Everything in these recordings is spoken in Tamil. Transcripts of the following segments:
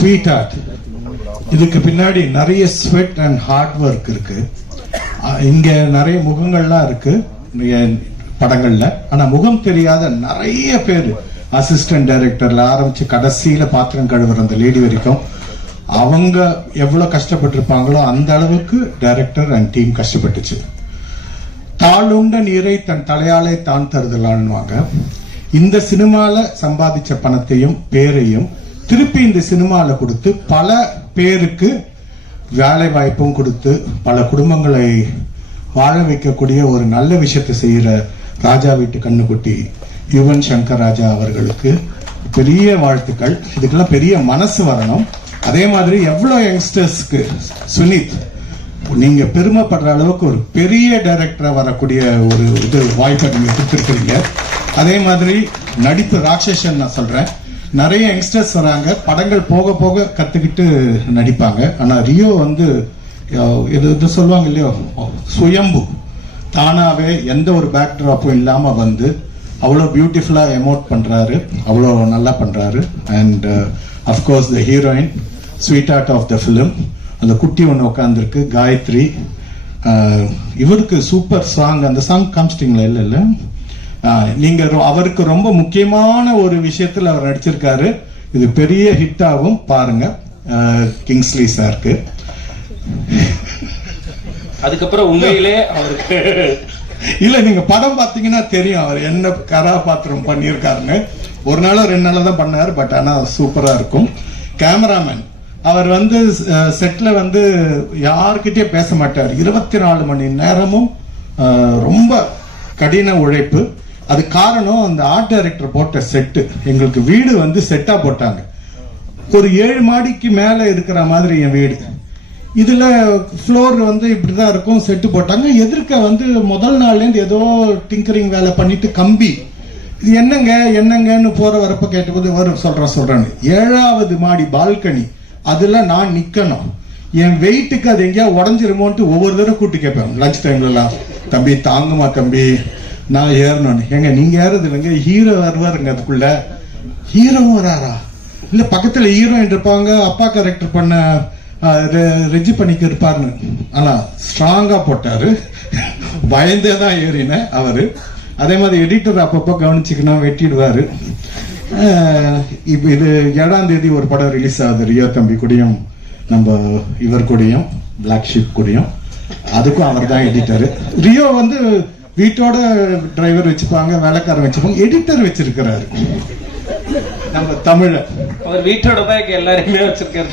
Sweet heart. இதுக்கு பின்னாடி நிறைய ஸ்வெட் அண்ட் ஹார்ட் ஒர்க் இருக்கு. இங்க நிறைய முகங்கள்லாம் இருக்கு படங்கள்ல. ஆனா முகம் தெரியாத நிறைய பேர் அசிஸ்டன்ட் டைரக்டர்ல ஆரம்பிச்சு கடைசியில பாத்திரம் கழுவுற அந்த லேடி வரைக்கும் அவங்க எவ்வளவு கஷ்டப்பட்டிருப்பாங்களோ அந்த அளவுக்கு டைரக்டர் அண்ட் டீம் கஷ்டப்பட்டுச்சு. தாளுண்ட நீரை தன் தலையாலே தான் தருதலான்னுவாங்க. இந்த சினிமால சம்பாதிச்ச பணத்தையும் பேரையும் திருப்பி இந்த சினிமால கொடுத்து பல பேருக்கு வேலை வாய்ப்பும் கொடுத்து பல குடும்பங்களை வாழ வைக்கக்கூடிய ஒரு நல்ல விஷயத்தை செய்யற ராஜா வீட்டு கண்ணுக்குட்டி யுவன் சங்கர் ராஜா அவர்களுக்கு பெரிய வாழ்த்துக்கள். இதுக்கெல்லாம் பெரிய மனசு வரணும். அதே மாதிரி எவ்வளவு யங்ஸ்டர்ஸ்க்கு சுனித் நீங்க பெருமைப்படுற அளவுக்கு ஒரு பெரிய டைரக்டரா வரக்கூடிய ஒரு இது வாய்ப்பை நீங்க கொடுத்துருக்கீங்க. அதே மாதிரி நடிப்பு ராட்சசன் நான் சொல்றேன். நிறைய யங்ஸ்டர்ஸ் வராங்க, படங்கள் போக போக கத்துக்கிட்டு நடிப்பாங்க. ஆனா ரியோ வந்து இது சொல்லுவாங்க இல்லையோ, சுயம்பு தானாவே எந்த ஒரு பேக்ட்ராப்பும் இல்லாம வந்து அவ்வளோ பியூட்டிஃபுல்லா எமோட் பண்றாரு, அவ்வளோ நல்லா பண்றாரு. And of course the heroine sweetheart of the film அந்த குட்டி ஒன்று உட்காந்துருக்கு காயத்ரி. இவருக்கு சூப்பர் சாங், அந்த சாங் காமிச்சிட்டிங்களா? இல்ல இல்ல, நீங்க அவருக்கு ரொம்ப முக்கியமான ஒரு விஷயத்துல அவர் நடிச்சிருக்காரு. இது பெரிய ஹிட் ஆகும், பாருங்க. கிங்ஸ்லி சாருக்கு அதுக்கப்புறம் உண்மையிலே அவருக்கு இல்ல, நீங்க படம் பாத்தீங்கன்னா தெரியும் அவர் என்ன கதாபாத்திரம் பண்ணியிருக்காருன்னு. ஒரு நாளோ 2 நாளோ தான் பண்ணாரு, பட் ஆனா சூப்பரா இருக்கும். கேமராமேன் அவர் வந்து செட்ல வந்து யார்கிட்டயே பேச மாட்டார். 24 மணி நேரமும் ரொம்ப கடின உழைப்பு. அது காரணம் அந்த ஆர்ட் டைரக்டர் போட்ட செட்டு. எங்களுக்கு வீடு வந்து செட்டா போட்டாங்க. ஒரு 7 மாடிக்கு மேல இருக்கிற மாதிரி என் வீடு. இதுல ஃப்ளோர் வந்து இப்படிதான் இருக்கும். செட்டு போட்டாங்க. எதிர்க்க வந்து முதல் நாள்ல இருந்து ஏதோ டிங்கரிங் வேலை பண்ணிட்டு கம்பி இது என்னங்கன்னு போற வரப்ப கேட்டபோது வரும் சொல்றேன்னு 7வது மாடி பால்கனி. அதுல நான் நிக்கணும். என் வெயிட்டுக்கு அது எங்கேயா உடஞ்சிருமோன்ட்டு ஒவ்வொரு தடவை கூட்டு கேட்பேன் லஞ்ச் டைம்ல எல்லாம். தம்பி தாங்குமா தம்பி, நான் ஏறணும். ஏங்க நீங்க ஏறது இல்லைங்க, ஹீரோ வருவாருங்க. அதுக்குள்ள ஹீரோ வராரா? இல்ல பக்கத்துல ஹீரோயின் இருப்பாங்க, அப்பா கேரக்டர் பண்ண ரெஜி பண்ணிக்க இருப்பாருன்னு. ஆனா ஸ்ட்ராங்கா போட்டாரு. பயந்தே தான் ஏறினேன் அவரு. அதே மாதிரி எடிட்டர் அப்பப்போ கவனிச்சுக்கணும், வெட்டிடுவாரு. இது 7ஆம் தேதி ஒரு படம் ரிலீஸ் ஆகுது, ரியோ தம்பி கூடயும் நம்ம இவர் கூடயும் பிளாக் ஷிப் கூடயும். அதுக்கும் அவர் தான் எடிட்டர். ரியோ வந்து வீட்டோட டிரைவர் வச்சுப்பாங்க, வேலைக்காரன் வச்சுப்பாங்க, எடிட்டர் வச்சிருக்கிறாரு நம்ம தமிழ. அவர் வீட்டோட தான் எல்லாருமே வச்சிருக்காரு.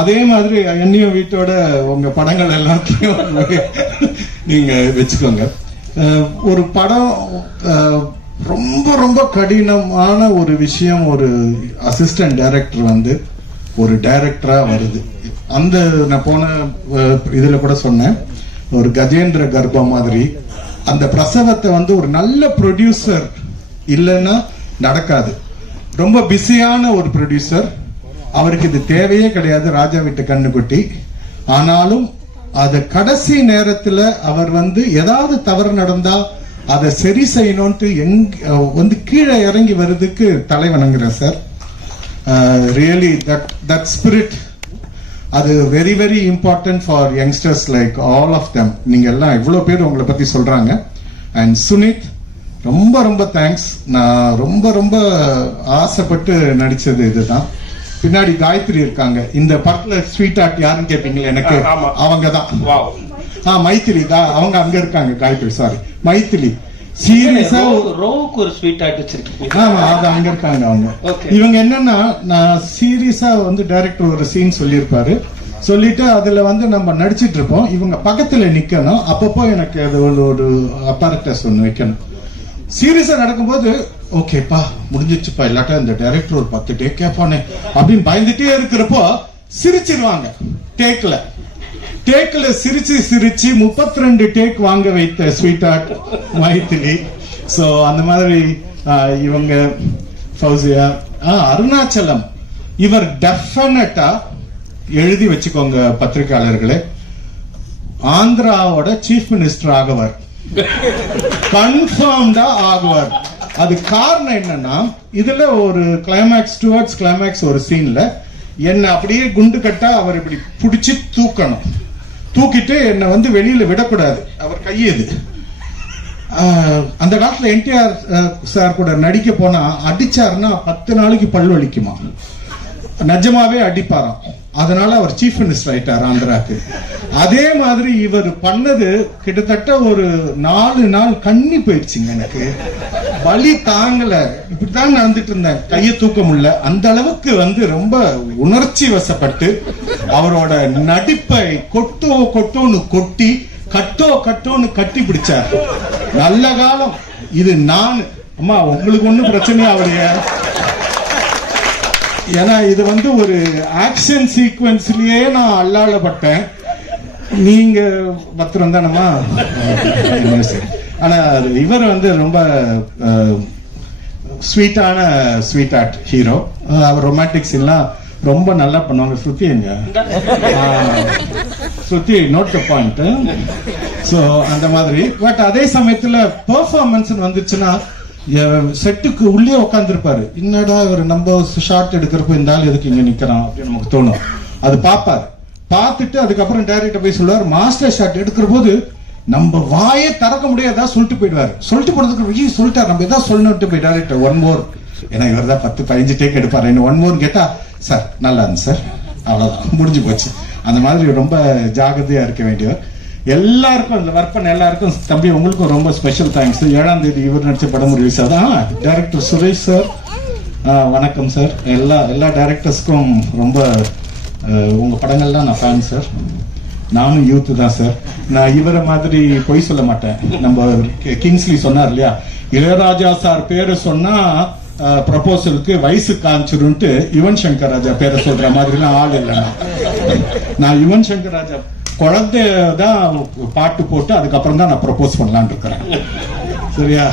அதே மாதிரி என்னையும் வீட்டோட உங்க படங்கள் எல்லாத்தையும் நீங்க வச்சுக்கோங்க. ஒரு படம் ரொம்ப ரொம்ப கடினமான ஒரு விஷயம். ஒரு அசிஸ்டன்ட் டைரக்டர் வந்து ஒரு டைரக்டரா வருது. அந்த நான் போன இதுல கூட சொன்னேன், ஒரு கஜேந்திர கர்ப்பம் மாதிரி அந்த பிரசவத்தை வந்து ஒரு நல்ல ப்ரொடியூசர் இல்லைன்னா நடக்காது. ரொம்ப பிஸியான ஒரு ப்ரொடியூசர், அவருக்கு இது தேவையே கிடையாது, ராஜா வீட்டு கண்ணுக்குட்டி. ஆனாலும் அத கடைசி நேரத்துல அவர் வந்து ஏதாவது தவறு நடந்தா அதை சரி செய்யணும்ட்டு வந்து கீழே இறங்கி வருதுக்கு தலை வணங்குறேன் சார். ரியலி தட் ஸ்பிரிட் அது very very important for youngsters like all of them. நீங்க எல்லாம் இவ்வளவு பேர் உங்களை பத்தி சொல்றாங்க. அண்ட் சுனித் ரொம்ப ரொம்ப தேங்க்ஸ். நான் ரொம்ப ரொம்ப ஆசைப்பட்டு நடிச்சது இதுதான். பின்னாடி காயத்ரி இருக்காங்க. இந்த படத்துல ஸ்வீட் ஹார்ட் யாருன்னு கேட்பீங்களா? எனக்கு அவங்கதான். மைத்திலி அவங்க அங்க இருக்காங்க. காயத்ரி சாரி மைத்திலி. சீரியஸா ஒரு ஸ்வீட் ஹார்ட் வச்சிருக்கீங்க. ஆமா, அது அங்க இருக்காங்க அவங்க. இவங்க என்னன்னா, நான் சீரியஸா வந்து டைரக்டர் ஒரு சீன் சொல்லியிருப்பாரு. சொல்லிட்டு அதுல வந்து நம்ம நடிச்சிட்டு இருப்போம். இவங்க பக்கத்துல நிக்கணும். அப்பப்போ எனக்கு அது ஒரு அப்பாரட்டஸ் ஒண்ணு வைக்கணும். சீரியஸா நடக்கும்போது ஓகேப்பா முடிஞ்சிச்சுப்பா, இல்லாட்டா இந்த டைரக்டர் ஒரு 10 டேக் கேட்பானே அப்படின்னு பயந்துட்டே இருக்கிறப்போ சிரிச்சிருவாங்க. டேக்ல சிரிச்சு 32 டேக் வாங்க வைத்த ஸ்வீட் ஹார்ட் மைத்திலி. சோ அந்த மாதிரி இவங்க ஃபௌசியா, அருணாச்சலம், இவர் டெஃபினட்டா எழுதி வச்சுக்கோங்க பத்திரிகையாளர்களே, ஆந்திராவோட சீஃப் மினிஸ்டர் ஆகுவார். கன்ஃபார்ம்டா ஆகுவார். அது காரணம் என்னன்னா, இதுல ஒரு கிளைமேக்ஸ் டுவர்ட்ஸ் கிளைமேக்ஸ் ஒரு சீன்ல என்ன அப்படியே குண்டு கட்டா அவர் இப்படி பிடிச்சி தூக்கணும். தூக்கிட்டு என்னை வந்து வெளியில விடக்கூடாது. அவர் கையது. அந்த காலத்துல என்டிஆர் சார் கூட நடிக்க போனா அடிச்சாருன்னா 10 நாளைக்கு பல் வலிக்குமா. நிஜமாவே அடிப்பாராம். அதனால அவர் சீஃப் மினிஸ்டர் ஆயிட்டார் ஆந்திராக்கு. அதே மாதிரி இவர் பண்ணது கிட்டத்தட்ட ஒரு 4 நாள் கண்ணி போயிடுச்சுங்க. எனக்கு வலி தாங்கல. இப்படித்தான் நடந்துட்டு இருந்தேன். கையை தூக்க முடியல. அந்த அளவுக்கு வந்து ரொம்ப உணர்ச்சி வசப்பட்டு அவரோட நடிப்பை கொட்டோன்னு கொட்டி கட்டோன்னு கட்டி பிடிச்சார். நல்ல காலம் இது. நான் அம்மா உங்களுக்கு ஒண்ணும் பிரச்சனையா அவருடைய, ஏன்னா இது வந்து ஒரு ஆக்ஷன் சீக்வன்ஸ்லயே நான் அல்லாளப்பட்டேன். நீங்க பத்திரம் தானம்மா. ஆனா இவர் வந்து ரொம்ப ஸ்வீட் ஆர்ட் ஹீரோ. அவர் ரொமான்டிக் சீன்லாம் ரொம்ப நல்லா பண்ணுவாங்க. ஸ்ருதி எங்க? ஸ்ருதி நோட் த பாயிண்ட். சோ அந்த மாதிரி. பட் அதே சமயத்துல பெர்ஃபார்மன்ஸ் வந்துச்சுன்னா செட்டுக்கு உள்ளே உட்காந்துருப்பாரு. என்னடா ஒரு நம்ம ஷார்ட் எடுக்கிறப்ப இந்த ஆள் எதுக்கு இங்க நிக்கிறான் அப்படின்னு நமக்கு தோணும். அது பாப்பாரு. பார்த்துட்டு அதுக்கப்புறம் டைரக்டர் போய் சொல்லுவார், மாஸ்டர் ஷாட் எடுக்கிற போது நம்ம வாயே திறக்க முடியாதா சொல்லிட்டு போயிடுவாரு. சொல்லிட்டு போனதுக்கு சொல்லிட்டாரு, நம்ம எதாவது சொல்லணும்ட்டு போய் டைரக்டர் 1 more, ஏன்னா இவர் தான் 10-15 டேக் எடுப்பாரு. இன்னும் 1 more கேட்டா சார் நல்லா இருந்துச்சு சார், அவ்வளவுதான் முடிஞ்சு போச்சு. அந்த மாதிரி ரொம்ப ஜாகிரதையா இருக்க வேண்டியவர். எல்லாருக்கும் இந்த ஒர்க் பண்ண எல்லாருக்கும் தம்பி உங்களுக்கும் ரொம்ப ஸ்பெஷல் தேங்க்ஸ். 7ஆம் தேதி இவர் நடிச்ச படம் ரிலீஸ் ஆகுது. டைரக்டர் சுரேஷ் சார் வணக்கம் சார். எல்லா டைரக்டர்ஸ்க்கும் ரொம்ப உங்க படங்கள்லாம் நான் ஃபேன் சார். நானும் யூத் தான் சார். நான் இவரை மாதிரி பொய் சொல்ல மாட்டேன். நம்ம கிங்ஸ்லி சொன்னார் இல்லையா, இளையராஜா சார் பேரை சொன்னா ப்ரப்போசலுக்கு வயசு காமிச்சிருன்ட்டு யுவன் சங்கர் ராஜா பேரை சொல்ற மாதிரிலாம் ஆள் இல்லைன்னா, நான் யுவன் சங்கர் ராஜா குழந்தைதான் பாட்டு போட்டு அதுக்கப்புறம் தான் நான் ப்ரப்போஸ் பண்ணலான்னு இருக்கிறேன். சரியா?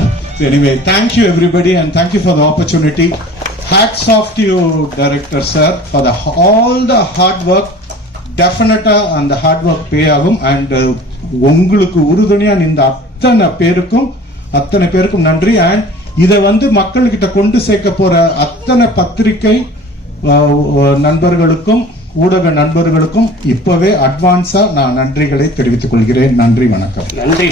Anyway thank you everybody and thank you for the opportunity. Hats off to you director sir for all the hard work. டெஃபினட்டா அந்த ஹார்ட் ஒர்க் பே ஆகும். அண்ட் உங்களுக்கு உறுதுணையா இந்த அத்தனை பேருக்கும் நன்றி. அண்ட் இதை வந்து மக்கள்கிட்ட கொண்டு சேர்க்க போற அத்தனை பத்திரிகை நண்பர்களுக்கும் ஊடக நண்பர்களுக்கும் இப்பவே அட்வான்ஸா நான் நன்றிகளை தெரிவித்துக் கொள்கிறேன். நன்றி, வணக்கம். நன்றி.